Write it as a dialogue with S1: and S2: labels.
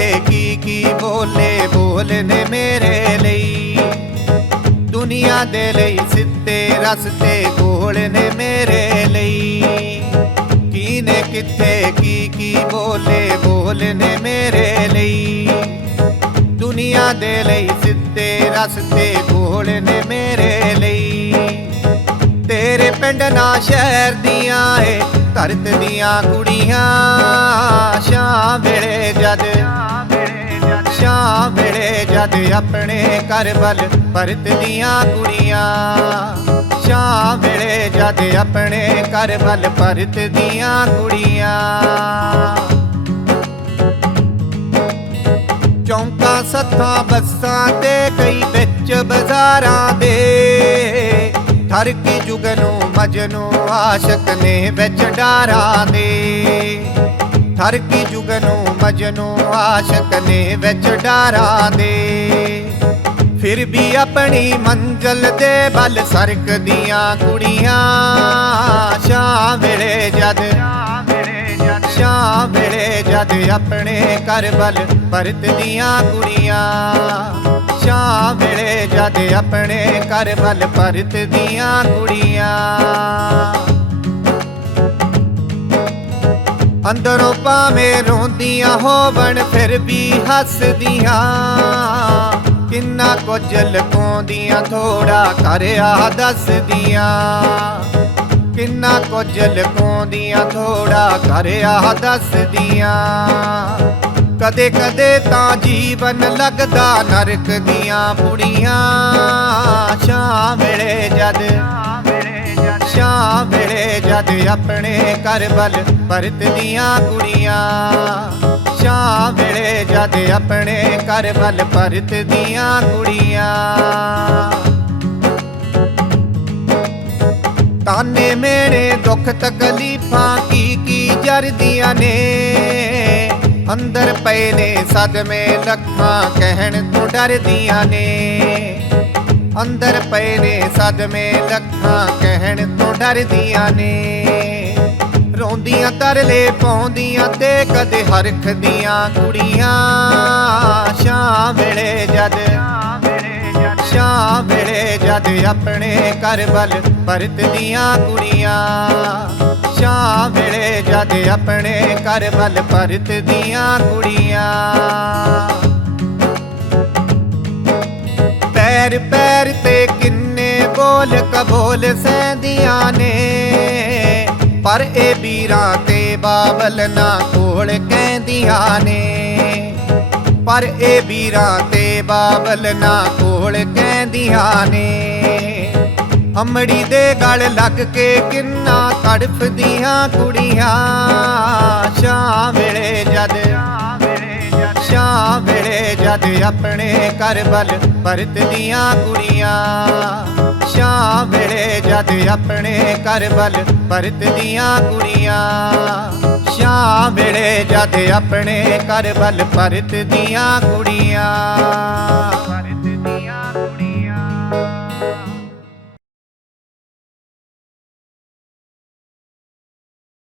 S1: ਵੇ ਕੀ ਕੀ ਬੋਲੇ ਬੋਲਨੇ ਮੇਰੇ ਲਈ। ਦੁਨੀਆ ਦੇ ਲਈ ਸਿੱਤੇ ਰਸਤੇ ਕੋਲਨੇ ਮੇਰੇ ਲਈ। ਕੀਨੇ ਕਿੱਥੇ, ਕੀ ਕੀ ਬੋਲੇ ਬੋਲਨੇ ਮੇਰੇ ਲਈ। ਦੁਨੀਆ ਦੇ ਲਈ ਸਿੱਧੇ ਰਸਤੇ ਕੋਲਨੇ ਮੇਰੇ ਲਈ। ਤੇਰੇ ਪਿੰਡ ਨਾ ਸ਼ਹਿਰ ਦੀਆਂ ਏ, ਧਰਤ ਦੀਆਂ ਕੁੜੀਆਂ, ਸ਼ਾਮ ਵੇਲੇ ਜਦ ਆਪਣੇ ਘਰ ਵੱਲ ਪਰਤਦੀਆਂ ਕੁੜੀਆਂ। ਸ਼ਾਮ ਵੇਲੇ ਜਦ ਆਪਣੇ ਘਰ ਵੱਲ ਪਰਤਦੀਆਂ ਕੁੜੀਆਂ। ਚੌਂਕਾਂ, ਸੱਥਾਂ, ਬੱਸਾਂ ਤੇ ਕਈ ਵਿੱਚ ਬਾਜ਼ਾਰਾਂ ਦੇ ਠਰ ਕੀ ਜੁਗ ਨੂੰ ਮਜਨੂੰ, ਆਸ਼ਕ ਨੇ ਵਿੱਚ ਡਾਰਾਂ ਦੇ। ਠਰ ਕੀ ਜੁਗ ਨੂੰ ਮਜਨੂੰ ਆਸ਼ਕ ਨੇ ਵਿੱਚ ਡਾਰਾਂ ਦੇ। ਫਿਰ ਵੀ ਆਪਣੀ ਮੰਜ਼ਲ ਦੇ ਵੱਲ ਸਰਕਦੀਆਂ ਕੁੜੀਆਂ, ਸ਼ਾਮ ਵੇਲੇ ਜਦ ਸ਼ਾਮ ਵੇਲੇ ਜਦ ਆਪਣੇ ਘਰ ਵੱਲ ਪਰਤਦੀਆਂ ਕੁੜੀਆਂ, ਸ਼ਾਮ ਵੇਲੇ ਜਦ ਆਪਣੇ ਘਰ ਵੱਲ ਪਰਤਦੀਆਂ ਕੁੜੀਆਂ। ਅੰਦਰੋਂ ਭਾਵੇਂ ਰੋਂਦੀਆਂ ਹੋਵਣ, ਫਿਰ ਵੀ ਹੱਸਦੀਆਂ। ਕਿੰਨਾ ਕੁਝ ਲੁਕਾਉਂਦੀਆਂ ਥੋੜਾ ਕਰਿਆ ਦੱਸਦੀਆਂ। ਕਿੰਨਾ ਕੁਝ ਲੁਕਾਉਂਦੀਆਂ ਥੋੜਾ ਕਰਿਆ ਦੱਸਦੀਆਂ। ਕਦੇ ਕਦੇ ਤਾਂ ਜੀਵਨ ਲੱਗਦਾ ਨਰਕ ਦੀਆਂ ਪੁੜੀਆਂ ਸ਼ਾਮ ਵੇਲੇ ਜਦ ਵੇਲੇ ਜਦ ਆਪਣੇ ਘਰ ਵੱਲ ਪਰਤਦੀਆਂ ਕੁੜੀਆਂ। ਸ਼ਾਮ ਵੇਲੇ ਜਦ ਆਪਣੇ ਘਰ ਵੱਲ ਪਰਤਦੀਆਂ ਕੁੜੀਆਂ। ਤਾਨੇ ਮੇਰੇ ਦੁੱਖ ਤਕਲੀਫਾਂ ਕੀ ਕੀ ਜਰਦੀਆਂ ਨੇ। ਅੰਦਰ ਪਏ ਨੇ ਸਦਮੇ ਲੱਖਾਂ ਕਹਿਣ ਤੋਂ ਡਰਦੀਆਂ ਨੇ। ਅੰਦਰ ਪਏ ਨੇ ਸਦਮੇ ਲੱਖਾਂ ਕਹਿਣ ਡਰਦੀਆਂ ਨੇ। ਰੋਂਦੀਆਂ ਤਰਲੇ ਪਾਉਂਦੀਆਂ ਤੇ ਕਦੇ ਹਰਖਦੀਆਂ ਕੁੜੀਆਂ। ਸ਼ਾਮ ਵੇਲੇ ਜਦ ਸ਼ਾਮ ਵੇਲੇ ਜਦ ਆਪਣੇ ਘਰ ਵੱਲ ਪਰਤਦੀਆਂ ਕੁੜੀਆਂ। ਸ਼ਾਮ ਵੇਲੇ ਜਦ ਆਪਣੇ ਘਰ ਵੱਲ ਪਰਤਦੀਆਂ ਕੁੜੀਆਂ। ਪੈਰ ਪੈਰ ਬੋਲ ਕਬੋਲ ਸਹਿੰਦੀਆਂ ਨੇ। ਪਰ ਇਹ ਵੀਰਾਂ ਤੇ ਬਾਬਲ ਨਾ ਕੋਲ ਕਹਿੰਦੀਆਂ ਨੇ। ਪਰ ਇਹ ਵੀਰਾਂ ਤੇ ਬਾਬਲ ਨਾ ਕੋਲ ਕਹਿੰਦੀਆਂ ਨੇ। ਅਮੜੀ ਦੇ ਗਲ ਲੱਗ ਕੇ ਕਿੰਨਾ ਤੜਫਦੀਆਂ ਕੁੜੀਆਂ। ਸ਼ਾਮ ਵੇਲੇ ਜਦ ਸ਼ਾਮ ਵੇਲੇ ਜਦ ਆਪਣੇ ਘਰ ਵੱਲ ਪਰਤਦੀਆਂ ਕੁੜੀਆਂ। ਜਦ ਆਪਣੇ ਘਰ ਵੱਲ ਪਰਤਦੀਆਂ ਕੁੜੀਆਂ। ਸ਼ਾਮ ਵੇਲੇ ਜਦ ਆਪਣੇ ਘਰ ਵੱਲ ਪਰਤਦੀਆਂ ਕੁੜੀਆਂ।